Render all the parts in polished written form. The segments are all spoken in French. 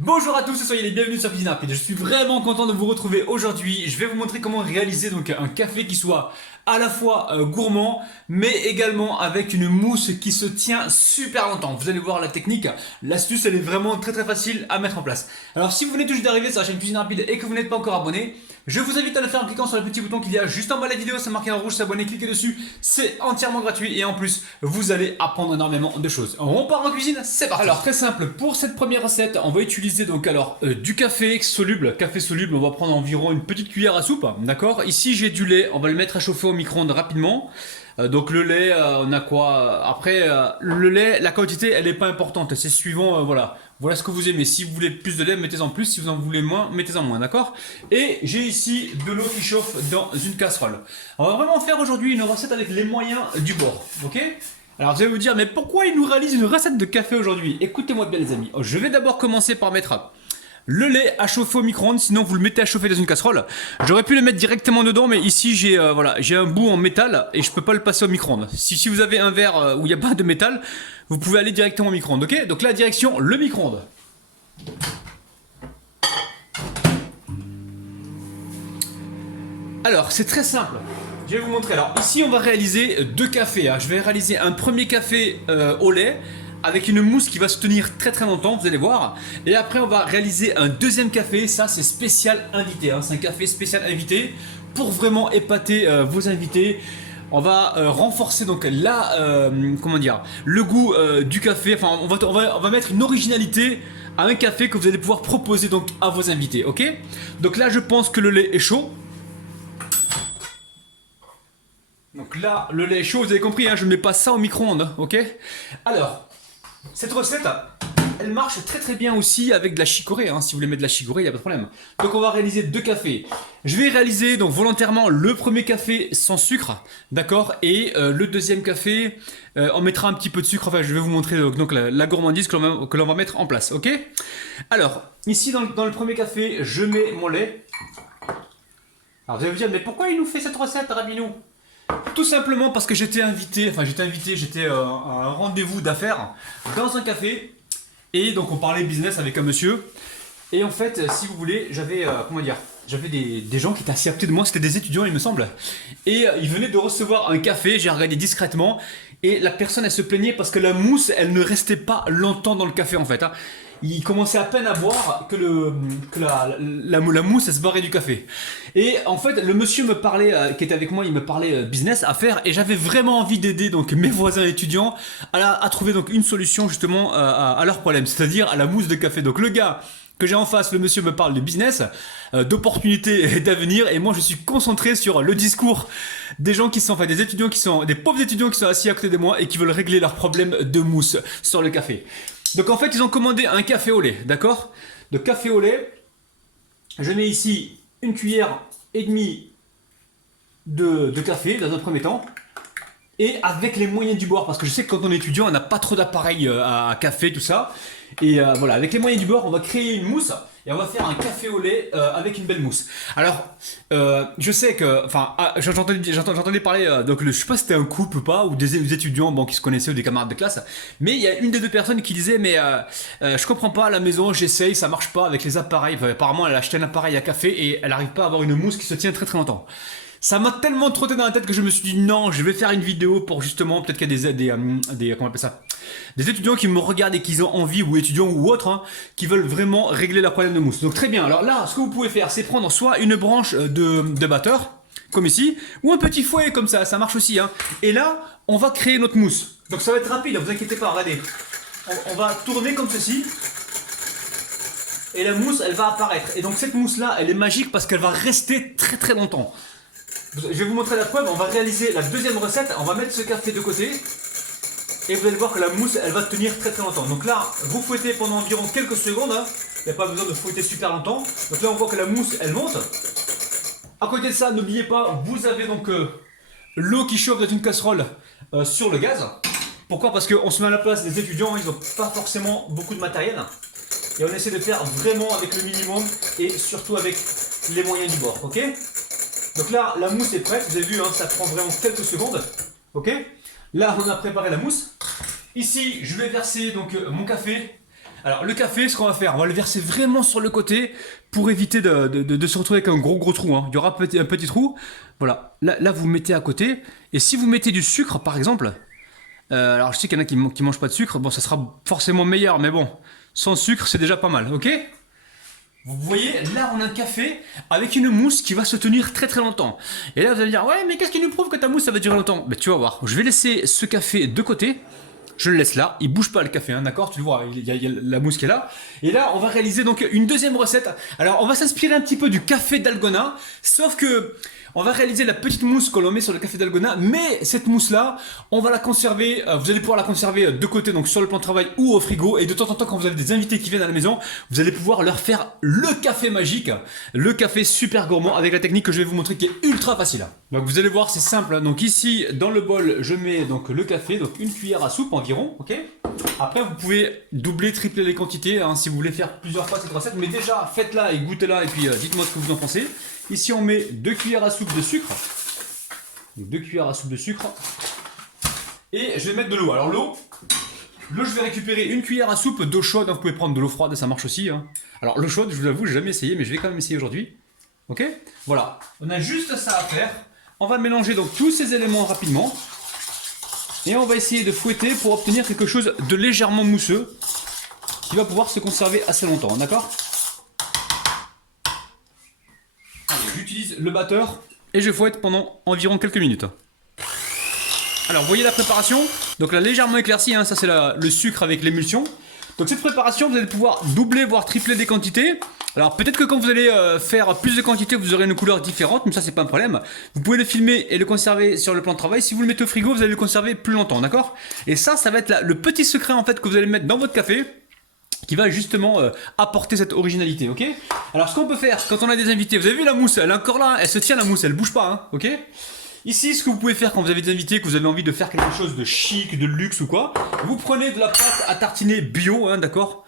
Bonjour à tous, soyez les bienvenus sur Cuisine Rapide. Je suis vraiment content de vous retrouver aujourd'hui. Je vais vous montrer comment réaliser donc un café qui soit à la fois gourmand, mais également avec une mousse qui se tient super longtemps. Vous allez voir la technique, l'astuce elle est vraiment très facile à mettre en place. Alors si vous venez tout juste d'arriver sur la chaîne Cuisine Rapide et que vous n'êtes pas encore abonné, je vous invite à le faire en cliquant sur le petit bouton qu'il y a juste en bas de la vidéo, c'est marqué en rouge s'abonner, cliquez dessus, c'est entièrement gratuit et en plus vous allez apprendre énormément de choses. On part en cuisine, c'est parti. Alors très simple, pour cette première recette, on va utiliser donc du café soluble. Café soluble, on va prendre environ une petite cuillère à soupe, d'accord. Ici j'ai du lait, on va le mettre à chauffer au micro-ondes rapidement. Donc le lait, on a quoi après le lait, la quantité elle n'est pas importante, c'est suivant, voilà ce que vous aimez. Si vous voulez plus de lait, mettez-en plus, si vous en voulez moins, mettez-en moins, d'accord. Et j'ai ici de l'eau qui chauffe dans une casserole. On va vraiment faire aujourd'hui une recette avec les moyens du bord, ok. Alors vous allez vous dire, mais pourquoi il nous réalise une recette de café aujourd'hui? Écoutez-moi bien les amis, je vais d'abord commencer par mettre le lait à chauffer au micro-ondes, sinon vous le mettez à chauffer dans une casserole. J'aurais pu le mettre directement dedans, mais ici j'ai un bout en métal et je peux pas le passer au micro-ondes. Si vous avez un verre où il n'y a pas de métal, vous pouvez aller directement au micro-ondes, ok. Donc la direction, le micro-ondes. Alors c'est très simple. Je vais vous montrer. Alors ici on va réaliser deux cafés. Je vais réaliser un premier café au lait avec une mousse qui va se tenir très longtemps, vous allez voir. Et après on va réaliser un deuxième café. Ça c'est spécial invité. C'est un café spécial invité pour vraiment épater vos invités. On va renforcer donc le goût du café. Enfin on va mettre une originalité à un café que vous allez pouvoir proposer donc à vos invités, ok. Donc là je pense que le lait est chaud. Donc là, le lait est chaud, vous avez compris, je ne mets pas ça au micro-ondes, ok. Alors, cette recette, elle marche très bien aussi avec de la chicorée, si vous voulez mettre de la chicorée, il n'y a pas de problème. Donc on va réaliser deux cafés. Je vais réaliser donc volontairement le premier café sans sucre, d'accord. Et le deuxième café, on mettra un petit peu de sucre, enfin je vais vous montrer donc la gourmandise que l'on va mettre en place, ok. Alors, ici dans le premier café, je mets mon lait. Alors vous allez vous dire, mais pourquoi il nous fait cette recette, Rabinou? Tout simplement parce que j'étais à un rendez-vous d'affaires dans un café et donc on parlait business avec un monsieur et en fait si vous voulez j'avais des gens qui étaient assis à côté de moi, c'était des étudiants il me semble et ils venaient de recevoir un café, j'ai regardé discrètement et la personne elle se plaignait parce que la mousse elle ne restait pas longtemps dans le café en fait. Il commençait à peine à boire que la mousse elle se barrait du café. Et en fait le monsieur me parlait, qui était avec moi, il me parlait business, affaires, et j'avais vraiment envie d'aider donc mes voisins étudiants à trouver donc une solution justement à leur problème, c'est-à-dire à la mousse de café. Donc le gars que j'ai en face, le monsieur me parle de business, d'opportunités et d'avenir, et moi je suis concentré sur le discours des gens qui sont, des pauvres étudiants qui sont assis à côté de moi et qui veulent régler leurs problèmes de mousse sur le café. Donc en fait ils ont commandé un café au lait, d'accord. De café au lait, je mets ici une cuillère et demie de café dans un premier temps. Et avec les moyens du bord, parce que je sais que quand on est étudiant on n'a pas trop d'appareils à café, tout ça. Et voilà, avec les moyens du bord on va créer une mousse. Et on va faire un café au lait avec une belle mousse. Alors, je sais que, j'entendais parler, je sais pas si c'était un couple ou pas, ou des étudiants qui se connaissaient ou des camarades de classe, mais il y a une des deux personnes qui disait, mais je comprends pas, à la maison, j'essaye, ça marche pas avec les appareils. Enfin, apparemment, elle a acheté un appareil à café et elle arrive pas à avoir une mousse qui se tient très longtemps. Ça m'a tellement trotté dans la tête que je me suis dit non, je vais faire une vidéo pour justement, peut-être qu'il y a comment on appelle ça, des étudiants qui me regardent et qui ont envie, ou étudiants ou autres, qui veulent vraiment régler leur problème de mousse. Donc très bien, alors là, ce que vous pouvez faire, c'est prendre soit une branche de batteur, comme ici, ou un petit fouet comme ça marche aussi. Et là, on va créer notre mousse. Donc ça va être rapide, ne vous inquiétez pas, regardez. On va tourner comme ceci. Et la mousse, elle va apparaître. Et donc cette mousse-là, elle est magique parce qu'elle va rester très longtemps. Je vais vous montrer la preuve, on va réaliser la deuxième recette, on va mettre ce café de côté et vous allez voir que la mousse elle va tenir très longtemps. Donc là, vous fouettez pendant environ quelques secondes, il n'y a pas besoin de fouetter super longtemps. Donc là on voit que la mousse elle monte. À côté de ça, n'oubliez pas, vous avez donc l'eau qui chauffe dans une casserole sur le gaz. Pourquoi? Parce qu'on se met à la place des étudiants, ils n'ont pas forcément beaucoup de matériel. Et on essaie de faire vraiment avec le minimum et surtout avec les moyens du bord, ok? Donc là, la mousse est prête, vous avez vu, ça prend vraiment quelques secondes. Ok. Là, on a préparé la mousse. Ici, je vais verser donc mon café. Alors le café, ce qu'on va faire, on va le verser vraiment sur le côté pour éviter de se retrouver avec un gros trou. Hein. Il y aura un petit trou. Voilà, là vous mettez à côté. Et si vous mettez du sucre par exemple, alors je sais qu'il y en a qui mangent pas de sucre, bon ça sera forcément meilleur, mais bon, sans sucre c'est déjà pas mal, ok? Vous voyez, là on a un café avec une mousse qui va se tenir très longtemps. Et là vous allez me dire, ouais mais qu'est-ce qui nous prouve que ta mousse ça va durer longtemps? Ben tu vas voir, je vais laisser ce café de côté. Je le laisse là, il bouge pas le café, hein, d'accord? Tu le vois, il y a la mousse qui est là. Et là, on va réaliser donc une deuxième recette. Alors, on va s'inspirer un petit peu du café d'Algona, sauf que on va réaliser la petite mousse que l'on met sur le café d'Algona, mais cette mousse-là, on va la conserver, vous allez pouvoir la conserver de côté, donc sur le plan de travail ou au frigo, et de temps en temps, quand vous avez des invités qui viennent à la maison, vous allez pouvoir leur faire le café magique, le café super gourmand, avec la technique que je vais vous montrer qui est ultra facile. Donc vous allez voir, c'est simple, hein. Donc ici, dans le bol, je mets donc le café, donc une cuillère à soupe environ, ok? Après, vous pouvez doubler, tripler les quantités, hein, si vous voulez faire plusieurs fois cette recette, mais déjà, faites-la et goûtez-la, et puis dites-moi ce que vous en pensez. Ici, on met 2 cuillères à soupe de sucre. Donc 2 cuillères à soupe de sucre. Et je vais mettre de l'eau. Alors l'eau, je vais récupérer une cuillère à soupe d'eau chaude. Vous pouvez prendre de l'eau froide, ça marche aussi. Hein. Alors l'eau chaude, je vous l'avoue, j'ai jamais essayé, mais je vais quand même essayer aujourd'hui. Ok? Voilà. On a juste ça à faire. On va mélanger donc tous ces éléments rapidement. Et on va essayer de fouetter pour obtenir quelque chose de légèrement mousseux qui va pouvoir se conserver assez longtemps. D'accord? J'utilise le batteur et je fouette pendant environ quelques minutes. Alors vous voyez la préparation, donc là légèrement éclaircie, hein, ça c'est le sucre avec l'émulsion. Donc cette préparation, vous allez pouvoir doubler voire tripler des quantités. Alors peut-être que quand vous allez faire plus de quantités, vous aurez une couleur différente, mais ça c'est pas un problème. Vous pouvez le filmer et le conserver sur le plan de travail. Si vous le mettez au frigo, vous allez le conserver plus longtemps, d'accord? Et ça va être le petit secret en fait que vous allez mettre dans votre café, qui va justement apporter cette originalité, ok? Alors ce qu'on peut faire quand on a des invités, vous avez vu la mousse, elle est encore là, elle se tient la mousse, elle bouge pas, hein, ok? Ici, ce que vous pouvez faire quand vous avez des invités, que vous avez envie de faire quelque chose de chic, de luxe ou quoi, vous prenez de la pâte à tartiner bio, hein, d'accord?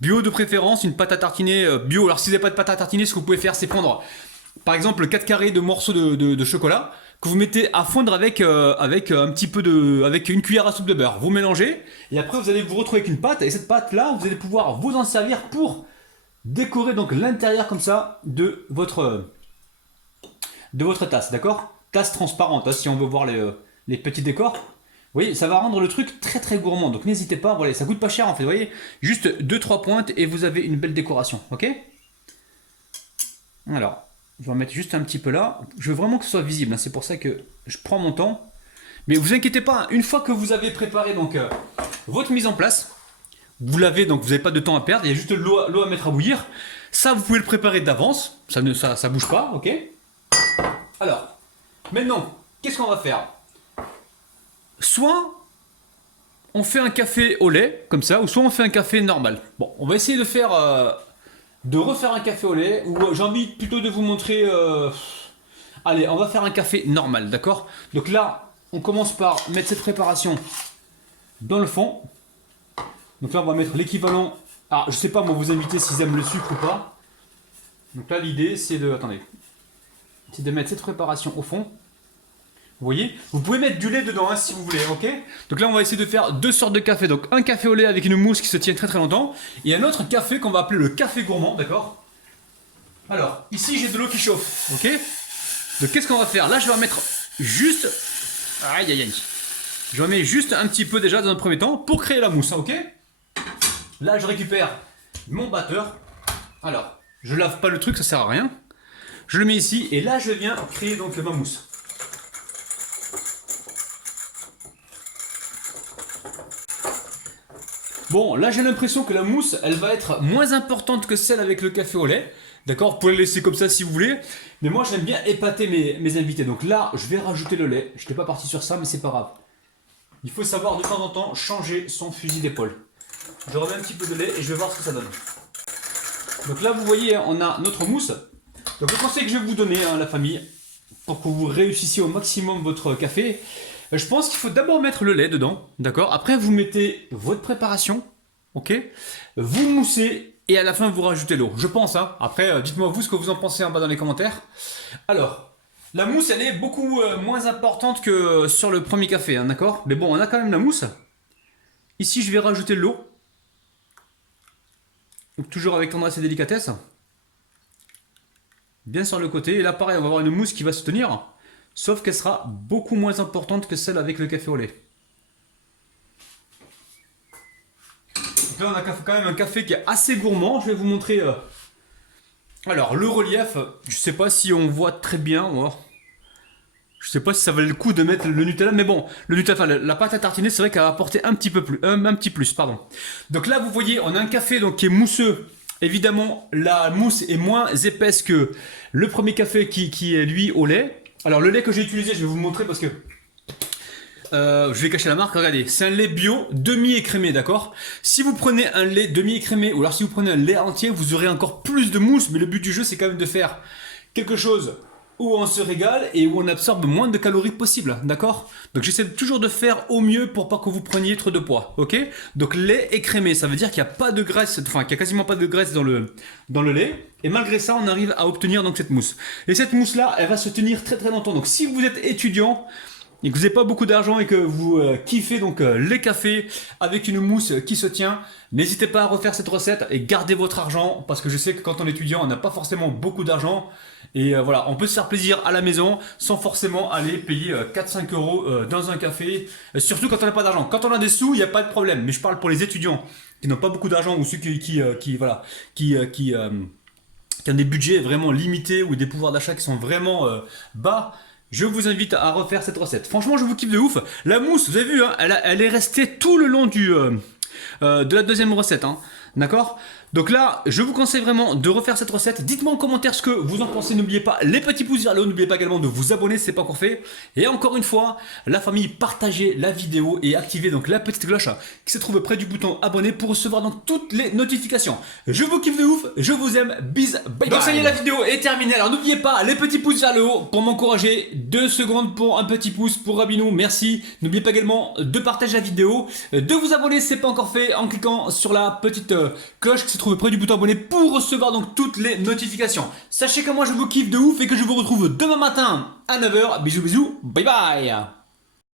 Bio de préférence, une pâte à tartiner bio. Alors si vous n'avez pas de pâte à tartiner, ce que vous pouvez faire, c'est prendre par exemple 4 carrés de morceaux de chocolat que vous mettez à fondre avec un petit peu avec une cuillère à soupe de beurre. Vous mélangez et après vous allez vous retrouver avec une pâte et cette pâte là, vous allez pouvoir vous en servir pour décorer donc l'intérieur comme ça de votre tasse, d'accord? Tasse transparente, hein, si on veut voir les petits décors. Vous voyez, ça va rendre le truc très gourmand. Donc n'hésitez pas, voilà, ça coûte pas cher en fait, vous voyez, juste 2-3 pointes et vous avez une belle décoration, ok? Alors, je vais en mettre juste un petit peu là. Je veux vraiment que ce soit visible, hein, c'est pour ça que je prends mon temps. Mais vous inquiétez pas, une fois que vous avez préparé donc votre mise en place, vous l'avez, donc vous n'avez pas de temps à perdre, il y a juste l'eau à mettre à bouillir. Ça, vous pouvez le préparer d'avance, ça bouge pas, ok? Alors, maintenant, qu'est-ce qu'on va faire? Soit on fait un café au lait, comme ça, ou soit on fait un café normal. Bon, on va essayer de refaire un café au lait, ou j'ai envie plutôt de vous montrer... Allez, on va faire un café normal, d'accord? Donc là, on commence par mettre cette préparation dans le fond. Donc là, on va mettre l'équivalent... Ah, je sais pas, moi, vous invitez s'ils aiment le sucre ou pas. Donc là, l'idée, c'est de... Attendez. C'est de mettre cette préparation au fond. Vous voyez, vous pouvez mettre du lait dedans hein, si vous voulez, ok? Donc là on va essayer de faire deux sortes de café. Donc un café au lait avec une mousse qui se tient très longtemps. Et un autre café qu'on va appeler le café gourmand, d'accord? Alors, ici j'ai de l'eau qui chauffe, ok? Donc qu'est-ce qu'on va faire? Là je vais en mettre juste... Aïe aïe aïe. Je vais en mettre juste un petit peu déjà dans un premier temps pour créer la mousse, ok? Là je récupère mon batteur. Alors, je lave pas le truc, ça sert à rien. Je le mets ici et là je viens créer donc ma mousse. Bon, là j'ai l'impression que la mousse, elle va être moins importante que celle avec le café au lait. D'accord, vous pouvez le laisser comme ça si vous voulez. Mais moi j'aime bien épater mes invités. Donc là, je vais rajouter le lait. Je n'étais pas parti sur ça, mais c'est pas grave. Il faut savoir de temps en temps changer son fusil d'épaule. Je remets un petit peu de lait et je vais voir ce que ça donne. Donc là, vous voyez, on a notre mousse. Donc le conseil que je vais vous donner, hein, la famille, pour que vous réussissiez au maximum votre café, je pense qu'il faut d'abord mettre le lait dedans, d'accord? Après, vous mettez votre préparation, ok? Vous moussez et à la fin, vous rajoutez l'eau. Je pense, hein. Après, dites-moi vous ce que vous en pensez en bas dans les commentaires. Alors, la mousse, elle est beaucoup moins importante que sur le premier café, hein, d'accord? Mais bon, on a quand même la mousse. Ici, je vais rajouter l'eau. Donc toujours avec tendresse et délicatesse. Bien sur le côté. Et là pareil, on va avoir une mousse qui va se tenir. Sauf qu'elle sera beaucoup moins importante que celle avec le café au lait. Donc là on a quand même un café qui est assez gourmand. Je vais vous montrer... Alors le relief, je sais pas si on voit très bien. Je sais pas si ça valait le coup de mettre le Nutella, mais bon, le Nutella, enfin, la pâte à tartiner, c'est vrai qu'elle va apporter un petit peu plus, un petit plus, pardon. Donc là, vous voyez, on a un café donc qui est mousseux. Évidemment, la mousse est moins épaisse que le premier café qui est lui au lait. Alors le lait que j'ai utilisé, je vais vous le montrer parce que je vais cacher la marque. Regardez, c'est un lait bio demi-écrémé, d'accord? Si vous prenez un lait demi-écrémé ou alors si vous prenez un lait entier, vous aurez encore plus de mousse. Mais le but du jeu, c'est quand même de faire quelque chose où on se régale et où on absorbe moins de calories possible, d'accord? Donc j'essaie toujours de faire au mieux pour pas que vous preniez trop de poids, ok? Donc lait écrémé, ça veut dire qu'il n'y a pas de graisse, enfin qu'il n'y a quasiment pas de graisse dans le lait, et malgré ça on arrive à obtenir donc cette mousse. Et cette mousse là, elle va se tenir très très longtemps, donc si vous êtes étudiant, et que vous n'avez pas beaucoup d'argent et que vous kiffez donc les cafés avec une mousse qui se tient, n'hésitez pas à refaire cette recette et gardez votre argent parce que je sais que quand on est étudiant, on n'a pas forcément beaucoup d'argent et voilà, on peut se faire plaisir à la maison sans forcément aller payer 4-5 euros dans un café, surtout quand on n'a pas d'argent. Quand on a des sous, il n'y a pas de problème, mais je parle pour les étudiants qui n'ont pas beaucoup d'argent ou ceux qui ont des budgets vraiment limités ou des pouvoirs d'achat qui sont vraiment bas. Je vous invite à refaire cette recette. Franchement, je vous kiffe de ouf. La mousse, vous avez vu, hein, elle est restée tout le long de la deuxième recette. Hein, d'accord? Donc là, je vous conseille vraiment de refaire cette recette. Dites-moi en commentaire ce que vous en pensez. N'oubliez pas les petits pouces vers le haut. N'oubliez pas également de vous abonner si ce n'est pas encore fait. Et encore une fois, la famille, partagez la vidéo et activez donc la petite cloche qui se trouve près du bouton abonner pour recevoir donc toutes les notifications. Je vous kiffe de ouf. Je vous aime. Bis. Bye. Donc ça y est, la vidéo est terminée. Alors n'oubliez pas les petits pouces vers le haut pour m'encourager. 2 secondes pour un petit pouce pour Rabinou. Merci. N'oubliez pas également de partager la vidéo, de vous abonner si ce n'est pas encore fait en cliquant sur la petite cloche qui se trouve près du bouton abonner pour recevoir donc toutes les notifications. Sachez que moi je vous kiffe de ouf et que je vous retrouve demain matin à 9 h. Bisous bisous, bye bye.